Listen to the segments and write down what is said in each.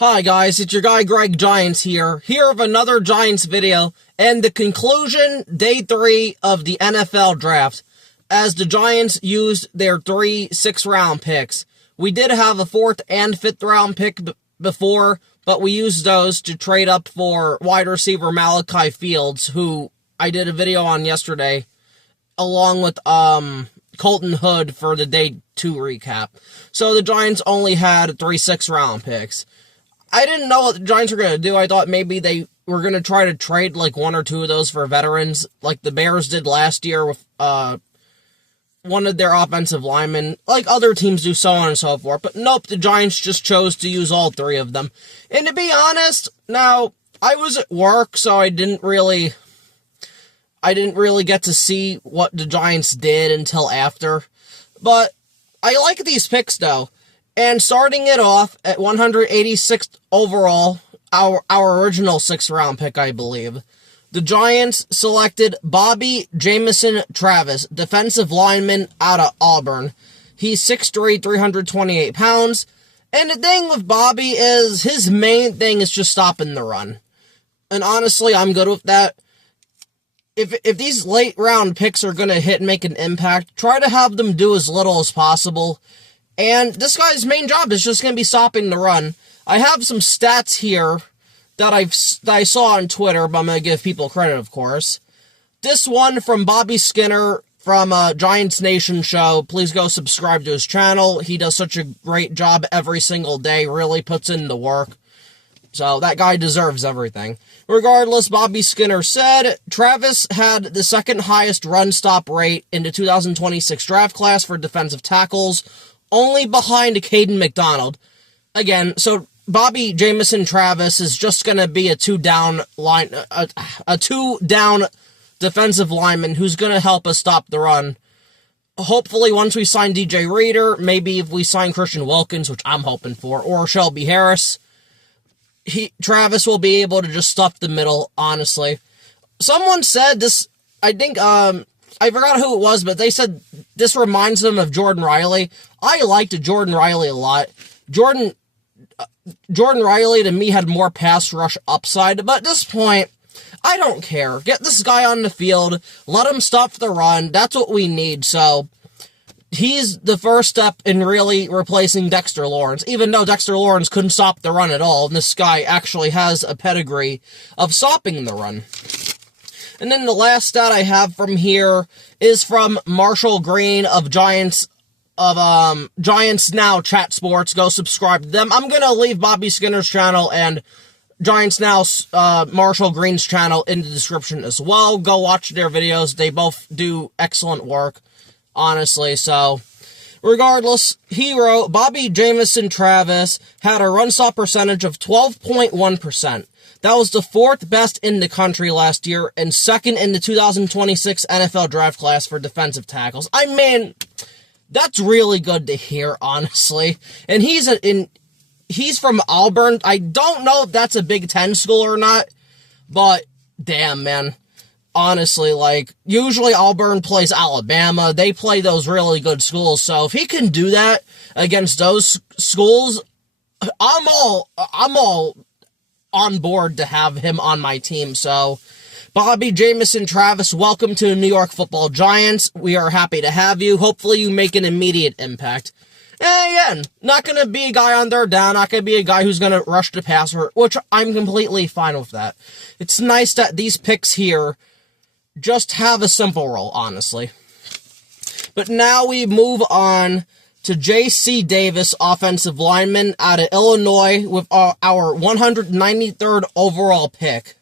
Hi guys, it's your guy Greg Giants here with another Giants video, and the conclusion, day 3 of the NFL draft, as the Giants used their 3 6th-round picks. We did have a 4th and 5th round pick before, but we used those to trade up for wide receiver Malachi Fields, who I did a video on yesterday, along with Colton Hood for the day 2 recap. So the Giants only had 3 6th-round picks. I didn't know what the Giants were going to do. I thought maybe they were going to try to trade like 1 or 2 of those for veterans, like the Bears did last year with one of their offensive linemen, like other teams do, so on and so forth. But nope, the Giants just chose to use all 3 of them. And to be honest, now, I was at work, so I didn't really get to see what the Giants did until after. But I like these picks, though. And starting it off at 186th overall, our original 6th-round pick, I believe, the Giants selected Bobby Jamison-Travis, defensive lineman out of Auburn. He's 6'3", 328 pounds. And the thing with Bobby is his main thing is just stopping the run. And honestly, I'm good with that. If these late-round picks are going to hit and make an impact, try to have them do as little as possible. And this guy's main job is just going to be stopping the run. I have some stats here that I saw on Twitter, but I'm going to give people credit, of course. This one from Bobby Skinner from Giants Nation show. Please go subscribe to his channel. He does such a great job every single day, really puts in the work. So that guy deserves everything. Regardless, Bobby Skinner said, Travis had the 2nd highest run stop rate in the 2026 draft class for defensive tackles, only behind Caden McDonald. Again, so Bobby Jamison-Travis is just going to be a 2-down defensive lineman who's going to help us stop the run. Hopefully, once we sign DJ Reader, maybe if we sign Christian Wilkins, which I'm hoping for, or Shelby Harris, Travis will be able to just stuff the middle, honestly. Someone said this, I think, I forgot who it was, but they said this reminds them of Jordan Riley. I liked Jordan Riley a lot. Jordan Riley, to me, had more pass rush upside, but at this point, I don't care. Get this guy on the field, let him stop the run, that's what we need, so he's the first step in really replacing Dexter Lawrence, even though Dexter Lawrence couldn't stop the run at all, and this guy actually has a pedigree of stopping the run. And then the last stat I have from here is from Marshall Green of Giants Now Chat Sports. Go subscribe to them. I'm going to leave Bobby Skinner's channel and Giants Now Marshall Green's channel in the description as well. Go watch their videos. They both do excellent work, honestly. So, regardless, he wrote, Bobby Jamison-Travis had a run stop percentage of 12.1%. That was the 4th best in the country last year and 2nd in the 2026 NFL draft class for defensive tackles. I mean, that's really good to hear, honestly. And he's from Auburn. I don't know if that's a Big Ten school or not, but damn, man. Honestly, like, usually Auburn plays Alabama. They play those really good schools. So if he can do that against those schools, I'm all on board to have him on my team. So, Bobby Jamison-Travis, welcome to the New York Football Giants. We are happy to have you. Hopefully you make an immediate impact. And again, not going to be a guy on third down, not going to be a guy who's going to rush the passer, which I'm completely fine with that. It's nice that these picks here just have a simple role, honestly. But now we move on to J.C. Davis, offensive lineman out of Illinois, with our 193rd overall pick.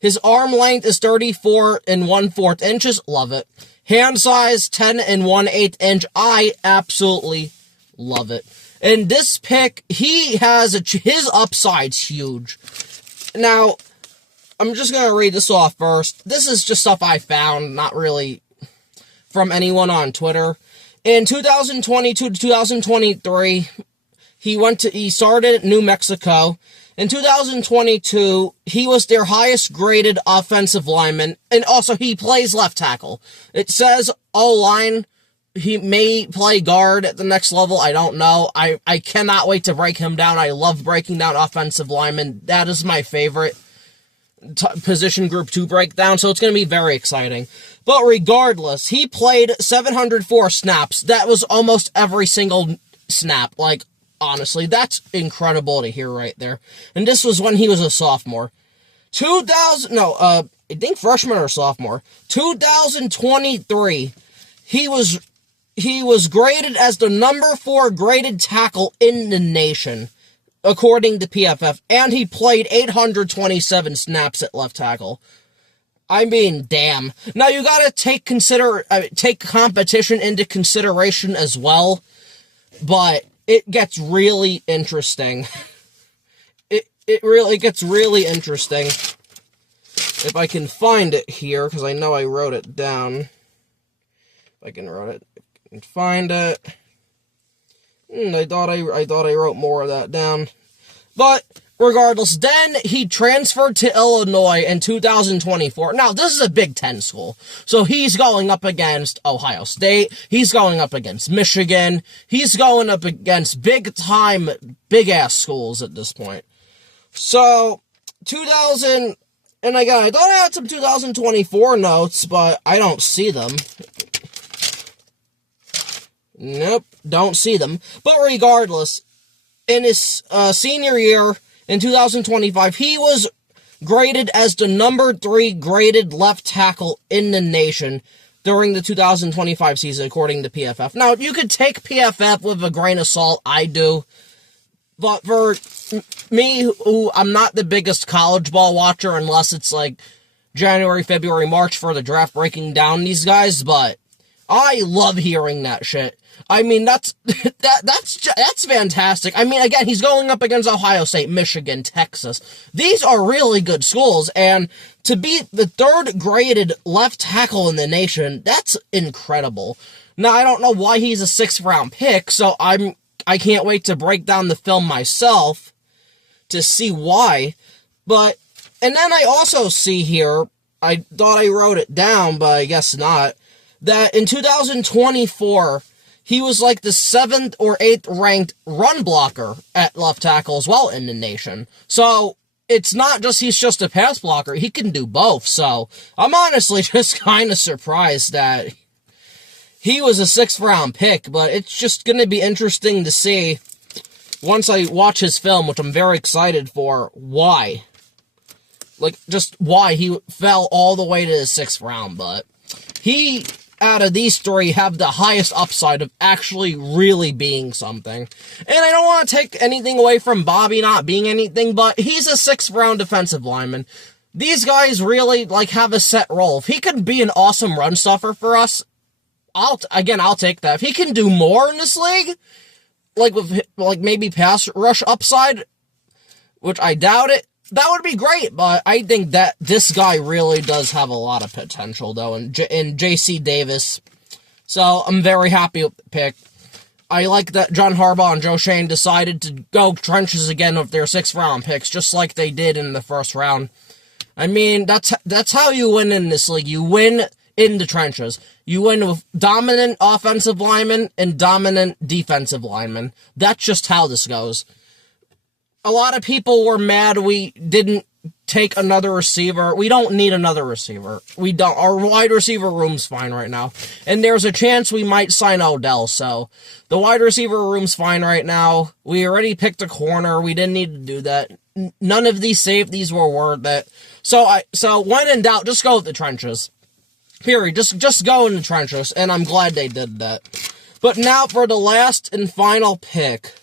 His arm length is 34 1/4 inches. Love it. Hand size, 10 1/8 inch. I absolutely love it. And this pick, his upside's huge. Now, I'm just going to read this off first. This is just stuff I found, not really from anyone on Twitter. In 2022 to 2023, he started at New Mexico. In 2022, he was their highest graded offensive lineman, and also he plays left tackle. It says O-line He may play guard at the next level. I don't know. I cannot wait to break him down. I love breaking down offensive linemen. That is my favorite position group to break down, so it's going to be very exciting. But regardless, he played 704 snaps. That was almost every single snap. Like, honestly, that's incredible to hear right there. And this was when he was a sophomore. I think freshman or sophomore. 2023, he was graded as the number 4 graded tackle in the nation, according to PFF, and he played 827 snaps at left tackle. I mean, damn. Now, you gotta take competition into consideration as well, but it gets really interesting. It really gets really interesting. If I can find it here, because I know I wrote it down. If I can find it. I thought I wrote more of that down. But regardless, then he transferred to Illinois in 2024. Now, this is a Big Ten school. So he's going up against Ohio State. He's going up against Michigan. He's going up against big-time, big-ass schools at this point. So, and again, I thought I had some 2024 notes, but I don't see them. Nope, don't see them. But regardless, in his senior year, in 2025, he was graded as the number 3 graded left tackle in the nation during the 2025 season, according to PFF. Now, you could take PFF with a grain of salt, I do. But for me, who I'm not the biggest college ball watcher unless it's like January, February, March for the draft breaking down these guys, but I love hearing that shit. I mean, that's fantastic. I mean, again, he's going up against Ohio State, Michigan, Texas. These are really good schools, and to be the 3rd graded left tackle in the nation, that's incredible. Now, I don't know why he's a 6th round pick, so I can't wait to break down the film myself to see why. But, and then I also see here, I thought I wrote it down, but I guess not, that in 2024, he was like the 7th or 8th ranked run blocker at left tackle as well in the nation. So, it's not just he's just a pass blocker, he can do both. So, I'm honestly just kind of surprised that he was a 6th round pick, but it's just going to be interesting to see once I watch his film, which I'm very excited for, why. Like, just why he fell all the way to the 6th round, but he, out of these 3, have the highest upside of actually really being something. And I don't want to take anything away from Bobby not being anything, but he's a 6th round defensive lineman. These guys really, like, have a set role. If he could be an awesome run stuffer for us, I'll take that. If he can do more in this league, like with maybe pass rush upside, which I doubt it, that would be great. But I think that this guy really does have a lot of potential, though, in J.C. Davis. So I'm very happy with the pick. I like that John Harbaugh and Joe Schoen decided to go trenches again with their 6th round picks, just like they did in the 1st round. I mean, that's how you win in this league. You win in the trenches. You win with dominant offensive linemen and dominant defensive linemen. That's just how this goes. A lot of people were mad we didn't take another receiver. We don't need another receiver. We don't. Our wide receiver room's fine right now. And there's a chance we might sign Odell, so the wide receiver room's fine right now. We already picked a corner. We didn't need to do that. None of these safeties were worth it. So when in doubt, just go with the trenches. Period. Just go in the trenches, and I'm glad they did that. But now for the last and final pick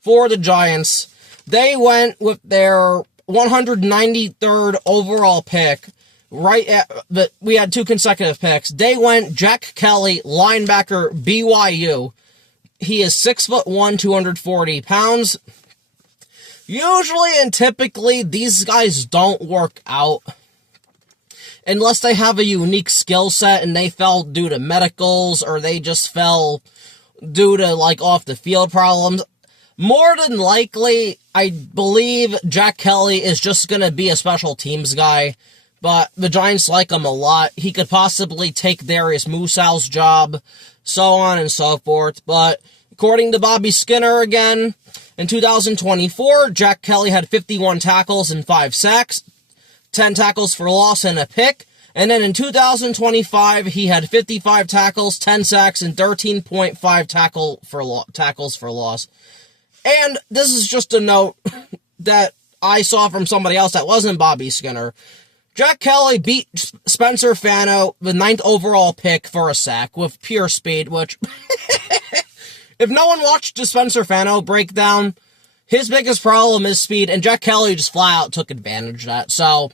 for the Giants, they went with their 193rd overall pick. We had 2 consecutive picks. They went Jack Kelly, linebacker, BYU. He is 6'1", 240 pounds. Usually and typically, these guys don't work out unless they have a unique skill set and they fell due to medicals or they just fell due to, like, off-the-field problems. More than likely, I believe Jack Kelly is just going to be a special teams guy. but the Giants like him a lot. He could possibly take Darius Musow's job, so on and so forth. But according to Bobby Skinner again, in 2024, Jack Kelly had 51 tackles and 5 sacks, 10 tackles for loss and a pick. And then in 2025, he had 55 tackles, 10 sacks, and 13.5 tackles for loss. And this is just a note that I saw from somebody else that wasn't Bobby Skinner. Jack Kelly beat Spencer Fano, the 9th overall pick, for a sack with pure speed, which, if no one watched the Spencer Fano breakdown, his biggest problem is speed, and Jack Kelly just flat out took advantage of that. So,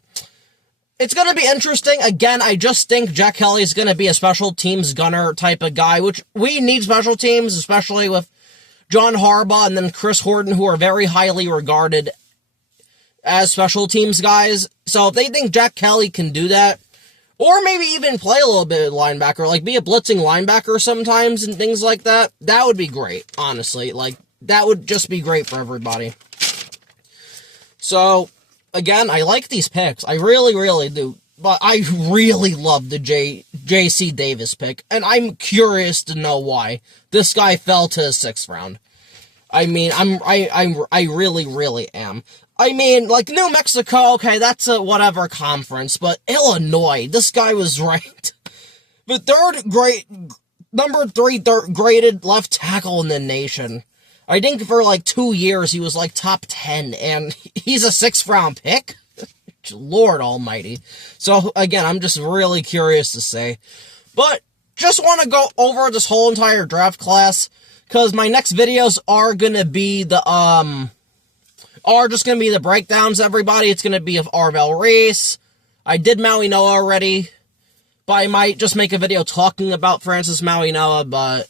it's going to be interesting. Again, I just think Jack Kelly is going to be a special teams gunner type of guy, which we need special teams, especially with John Harbaugh and then Chris Horton, who are very highly regarded as special teams guys. So if they think Jack Kelly can do that, or maybe even play a little bit of linebacker, like be a blitzing linebacker sometimes and things like that, that would be great, honestly. Like, that would just be great for everybody. So, again, I like these picks. I really, really do. But I really love the J.C. Davis pick, and I'm curious to know why this guy fell to the 6th round. I mean, I really, really am. I mean, like, New Mexico, okay, that's a whatever conference, but Illinois, this guy was ranked the number 3 graded left tackle in the nation. I think for, like, 2 years he was, like, top 10, and he's a 6th round pick? Lord almighty. So, again, I'm just really curious to say. But, just want to go over this whole entire draft class, because my next videos are going to be just going to be the breakdowns, everybody. It's going to be of Arvell Reese. I did Maui Noah already, but I might just make a video talking about Francis Maui Noah, but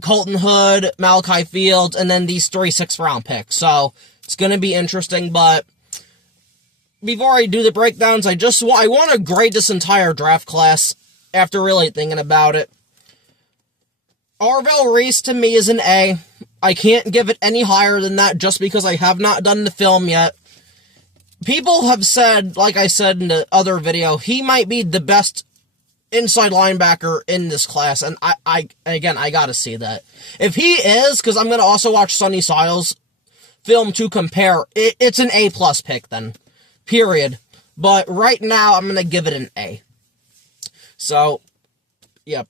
Colton Hood, Malachi Fields, and then these 3 6th round picks. So, it's going to be interesting, but before I do the breakdowns, I want to grade this entire draft class after really thinking about it. Arvell Reese, to me, is an A. I can't give it any higher than that just because I have not done the film yet. People have said, like I said in the other video, he might be the best inside linebacker in this class, and I gotta see that. If he is, because I'm gonna also watch Sonny Siles' film to compare, it's an A+ pick then. Period. But right now, I'm gonna give it an A. So, yep.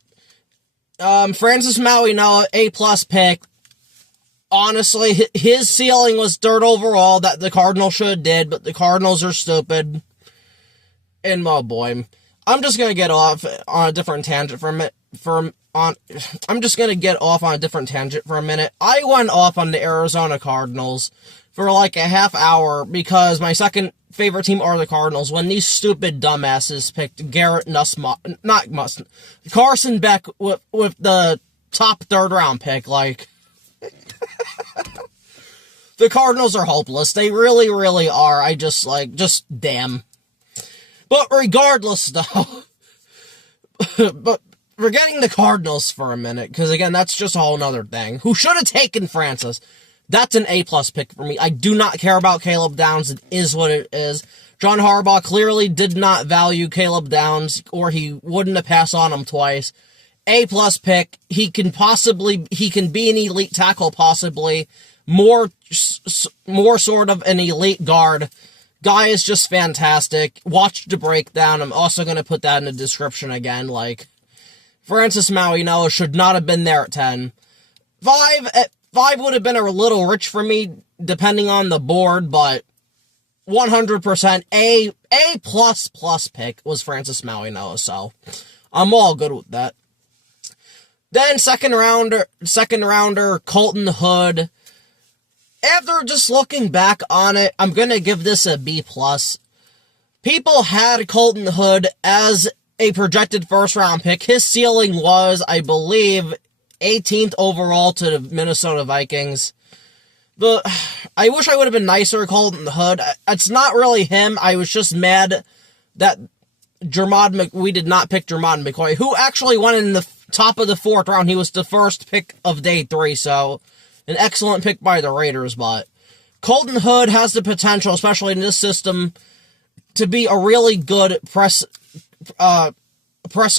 Francis Maui Noah, A+ pick. Honestly, his ceiling was 3rd overall that the Cardinals should have did, but the Cardinals are stupid. And, oh boy. I'm just gonna get off on a different tangent I'm just gonna get off on a different tangent for a minute. I went off on the Arizona Cardinals for like a half hour because my second favorite team are the Cardinals when these stupid dumbasses picked Carson Beck with the top 3rd round pick. Like, the Cardinals are hopeless. They really, really are. I just damn. But regardless, though, but forgetting the Cardinals for a minute, because again, that's just a whole nother thing. Who should have taken Francis? That's an A+ pick for me. I do not care about Caleb Downs. It is what it is. John Harbaugh clearly did not value Caleb Downs, or he wouldn't have passed on him twice. A+ pick. He can be an elite tackle, possibly. More sort of an elite guard. Guy is just fantastic. Watch the breakdown. I'm also going to put that in the description again. Like, Francis Maui Noah should not have been there at 10. 5 would have been a little rich for me, depending on the board, but 100% A+ pick was Francis Maui Noah, so I'm all good with that. Then second rounder, Colton Hood. After just looking back on it, I'm going to give this a B+. People had Colton Hood as a projected 1st round pick. His ceiling was, I believe, 18th overall to the Minnesota Vikings. I wish I would have been nicer to Colton Hood. It's not really him. I was just mad that we did not pick Jermod McCoy, who actually went in the top of the 4th round. He was the first pick of day 3, so an excellent pick by the Raiders, but Colton Hood has the potential, especially in this system, to be a really good press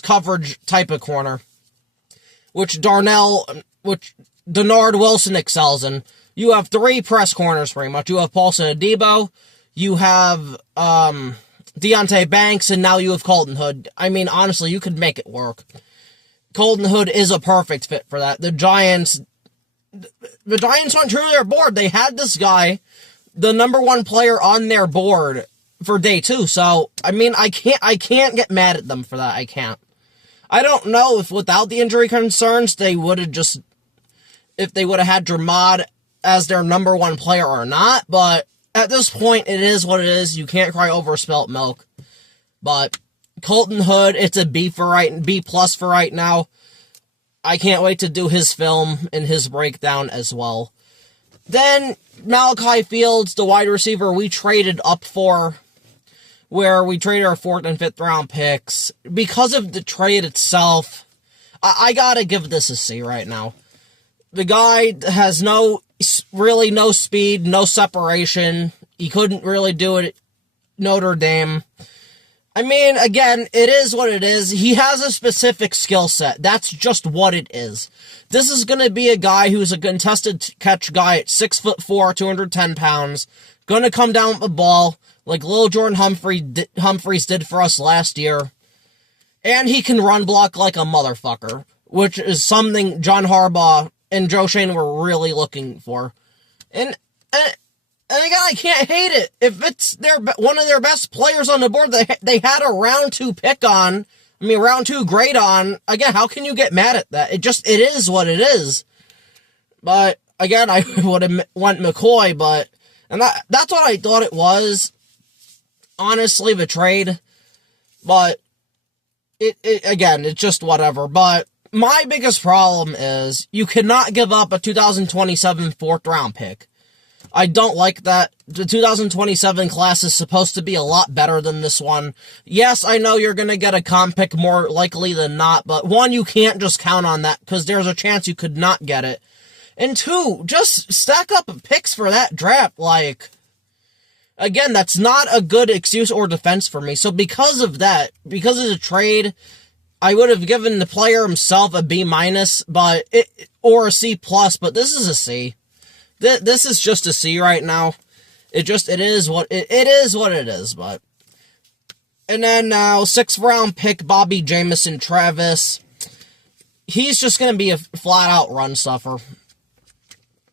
coverage type of corner, which Denard Wilson excels in. You have 3 press corners pretty much. You have Paulson Adebo, you have Deonte Banks, and now you have Colton Hood. I mean, honestly, you could make it work. Colton Hood is a perfect fit for that. The Giants went true to their board. They had this guy, the number 1 player on their board for day 2. So, I mean, I can't get mad at them for that. I can't. I don't know if without the injury concerns, they would have had Dramad as their number 1 player or not, but at this point, it is what it is. You can't cry over spilt milk. But Colton Hood, it's a B+ for right now. I can't wait to do his film and his breakdown as well. Then, Malachi Fields, the wide receiver we traded up for, where we traded our 4th and 5th round picks. Because of the trade itself, I gotta give this a C right now. The guy has really no speed, no separation. He couldn't really do it at Notre Dame. I mean, again, it is what it is. He has a specific skill set. That's just what it is. This is going to be a guy who's a contested catch guy at 6'4", 210 pounds. Going to come down with the ball like Lil Jordan Humphreys did for us last year. And he can run block like a motherfucker, which is something John Harbaugh and Joe Schoen were really looking for. And again, I can't hate it. If it's one of their best players on the board, they had a round 2 pick on, round 2 grade on, again, how can you get mad at that? It is what it is. But, again, I would have went McCoy, and that's what I thought it was, honestly, the trade. But, again, it's just whatever. But, my biggest problem is, you cannot give up a 2027 4th round pick. I don't like that. The 2027 class is supposed to be a lot better than this one. Yes, I know you're going to get a comp pick more likely than not, but 1, you can't just count on that because there's a chance you could not get it. And 2, just stack up picks for that draft. Again, that's not a good excuse or defense for me. So because of that, because of the trade, I would have given the player himself a B-, or a C+, but this is a C. This is just a C right now. It is what it is, but. And then now, 6th round pick, Bobby Jamison-Travis. He's just going to be a flat-out run stuffer.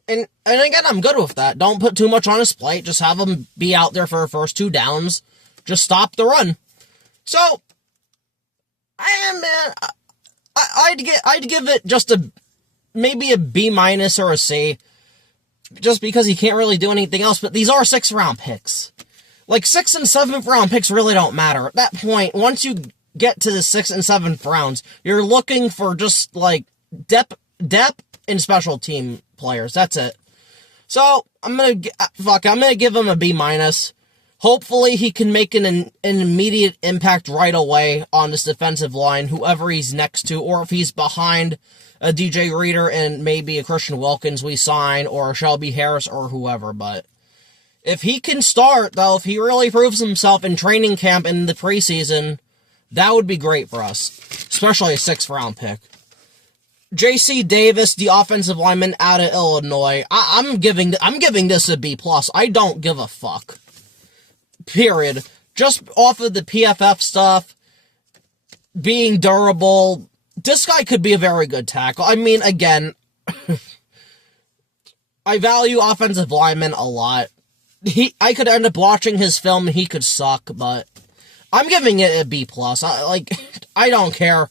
And again, I'm good with that. Don't put too much on his plate. Just have him be out there for the first 2 downs. Just stop the run. So, I'd give it just maybe a B- or a C. Just because he can't really do anything else, but these are 6th round picks. 6th and 7th round picks really don't matter. At that point, once you get to the 6th and 7th rounds, you're looking for just, depth and special team players. That's it. So, I'm gonna give him a B-. Hopefully, he can make an immediate impact right away on this defensive line, whoever he's next to, or if he's behind a DJ Reader and maybe a Christian Wilkins we sign, or a Shelby Harris, or whoever. But if he can start, though, if he really proves himself in training camp in the preseason, that would be great for us, especially a 6th round pick. J.C. Davis, the offensive lineman out of Illinois, I'm giving this a B+. I don't give a fuck. Period. Just off of the PFF stuff, being durable, this guy could be a very good tackle. Again, I value offensive linemen a lot. I could end up watching his film and he could suck, but I'm giving it a B+. I don't care.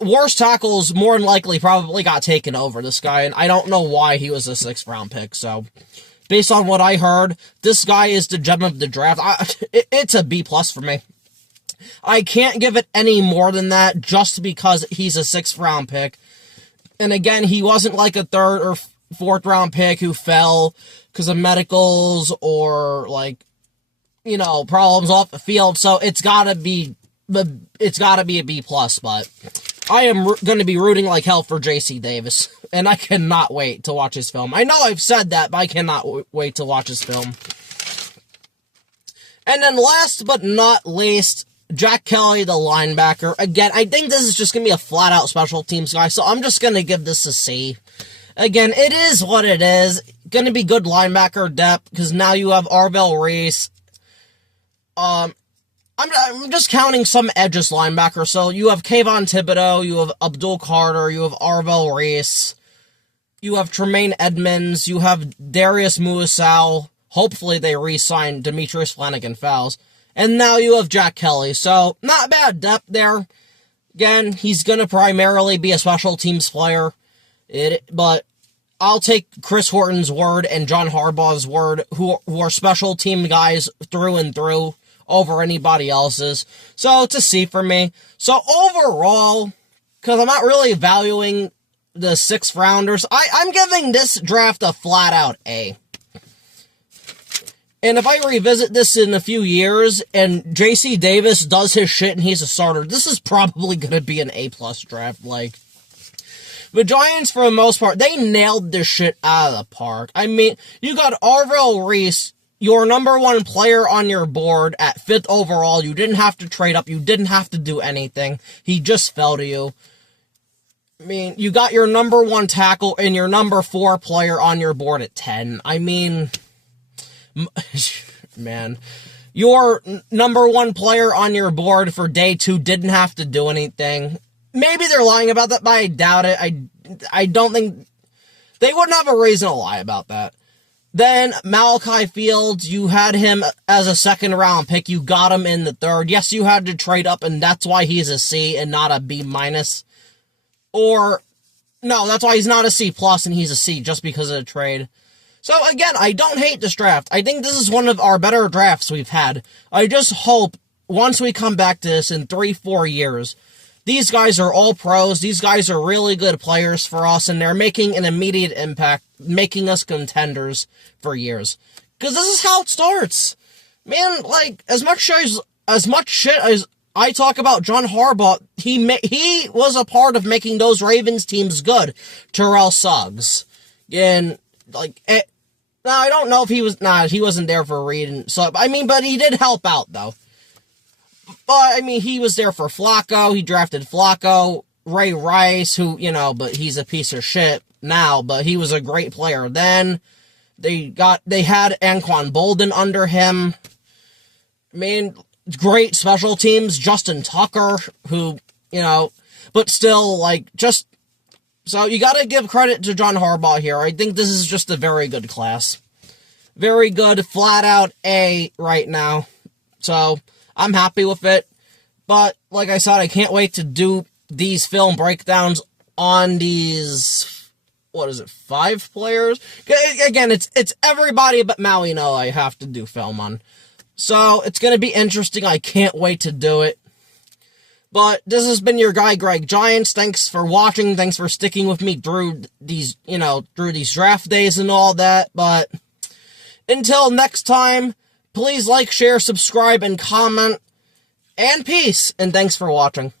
Worst tackles more than likely probably got taken over this guy, and I don't know why he was a 6th round pick, so based on what I heard, this guy is the gem of the draft. It's a B+ for me. I can't give it any more than that just because he's a 6th round pick. And again, he wasn't like a 3rd or 4th round pick who fell because of medicals or problems off the field. So it's gotta be a B+, but I am going to be rooting like hell for J.C. Davis, and I cannot wait to watch his film. I know I've said that, but I cannot wait to watch his film. And then last but not least, Jack Kelly, the linebacker. Again, I think this is just going to be a flat-out special teams guy, so I'm just going to give this a C. Again, it is what it is. Going to be good linebacker depth, because now you have Arvell Reese. I'm just counting some edges linebacker, so you have Kayvon Thibodeau, you have Abdul Carter, you have Arvell Reese, you have Tremaine Edmonds, you have Darius Muasau. Hopefully they re-sign Demetrius Flanagan-Fowles. And now you have Jack Kelly, so not bad depth there. Again, he's going to primarily be a special teams player, but I'll take Chris Horton's word and John Harbaugh's word, who are special team guys through and through, over anybody else's. So it's a C for me. So overall, because I'm not really valuing the 6th rounders, I'm giving this draft a flat-out A. And if I revisit this in a few years, and J.C. Davis does his shit and he's a starter, this is probably going to be an A-plus draft. Like, the Giants, for the most part, they nailed this shit out of the park. I mean, you got Arvell Reese, your number 1 player on your board at 5th overall. You didn't have to trade up. You didn't have to do anything. He just fell to you. I mean, you got your number 1 tackle and your number 4 player on your board at 10. I mean, man, your number 1 player on your board for day 2 didn't have to do anything. Maybe they're lying about that, but I doubt it. I don't think they wouldn't have a reason to lie about that. Then Malachi Fields, you had him as a 2nd round pick. You got him in the 3rd. Yes, you had to trade up, and that's why he's a C and not a B-. Or, no, that's why he's not a C+ and he's a C, just because of the trade. So, again, I don't hate this draft. I think this is one of our better drafts we've had. I just hope, once we come back to this in 3-4 years, these guys are all pros. These guys are really good players for us, and they're making an immediate impact, making us contenders for years. Because this is how it starts. Man, like, as much shit as I talk about John Harbaugh, he was a part of making those Ravens teams good. Terrell Suggs. And, like, no, I don't know if he wasn't there for Reed and so, I mean, but he did help out, though. But, I mean, he was there for Flacco. He drafted Flacco. Ray Rice, who, but he's a piece of shit now, but he was a great player then. They had Anquan Bolden under him. I mean, great special teams. Justin Tucker, who, but still, like, just, so you gotta give credit to John Harbaugh here. I think this is just a very good class. Very good, flat out A right now. So, I'm happy with it, but like I said, I can't wait to do these film breakdowns on these, 5 players? Again, it's everybody but Malino I have to do film on. So, it's going to be interesting. I can't wait to do it. But this has been your guy, Greg Giants. Thanks for watching. Thanks for sticking with me through these, through these draft days and all that. But until next time, please like, share, subscribe, and comment. And peace. And thanks for watching.